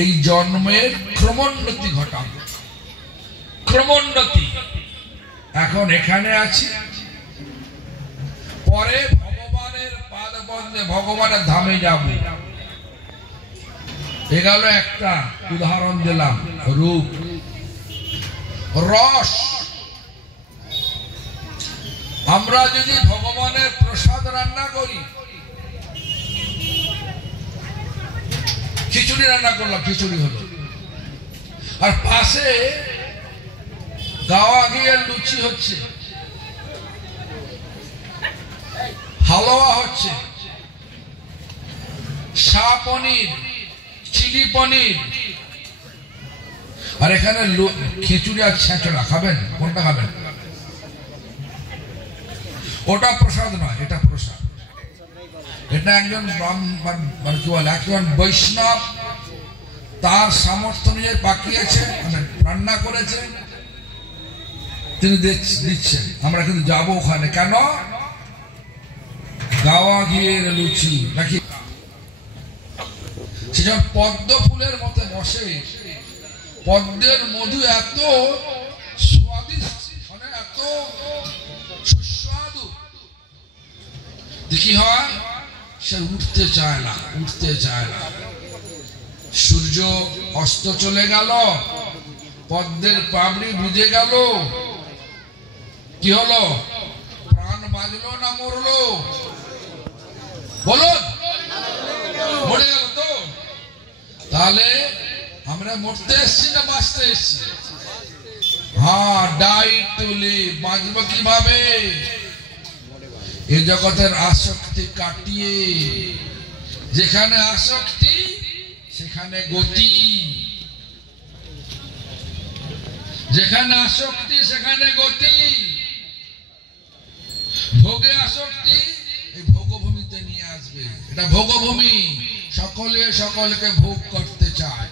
এই জন্মের ক্রমোন্নতি ঘটাবো, ক্রমোন্নতি। এখন এখানে আছি, পরে ভগবানের পাদপদ্মে ভগবানের ধামে যাব। এ গেল একটা উদাহরণ দিলাম, রূপ। রস, আমরা যদি ভগবানের প্রসাদ রান্না করি, খিচুড়ি রান্না করলাম, খিচুড়ি হলো, আর পাশে গাওয়া ঘিয়ের লুচি হচ্ছে, হালুয়া হচ্ছে, শাহ পনির, চিলি পনির, আর এখানে খিচুড়ি আর ছেঁচড়া। খাবেন কোনটা খাবেন? ওটা প্রসাদ নয়, এটা প্রসাদ। এটা একজন একজন বৈষ্ণব তার সামর্থ্য নিয়ে পাকিয়েছে, রান্না করেছে, তিনি দিচ্ছেন। আমরা কিন্তু যাবো ওখানে। কেন? গাওয়া ঘিয়ের লুচি নাকি সে যখন পদ্ম ফুলের মতো বসে, পদ্মের মধু এত স্বাদিষ্ট, মানে এত সুস্বাদু, কি হয়? সে উঠতে চায় না, উঠতে চায় না। সূর্য অস্ত চলে গেল, পদ্মের পাপড়ি ভিজে গেল, কি হলো? প্রাণ বাজলো না মরলো? বলুন, মরে গেল তো? তাহলে আমরা মরতে এসছি না বাঁচতে এসছি? হ্যাঁ, ডাই টু লিভ। বাঁচবো কিভাবে? এই জগতের আসক্তি কাটিয়ে। যেখানে আসক্তি সেখানে গতি, যেখানে আসক্তি সেখানে গতি। ভোগে আসক্তি এই ভোগভূমিতে নিয়ে আসবে। এটা ভোগভূমি, সকলে সকলকে ভোগ করতে চায়।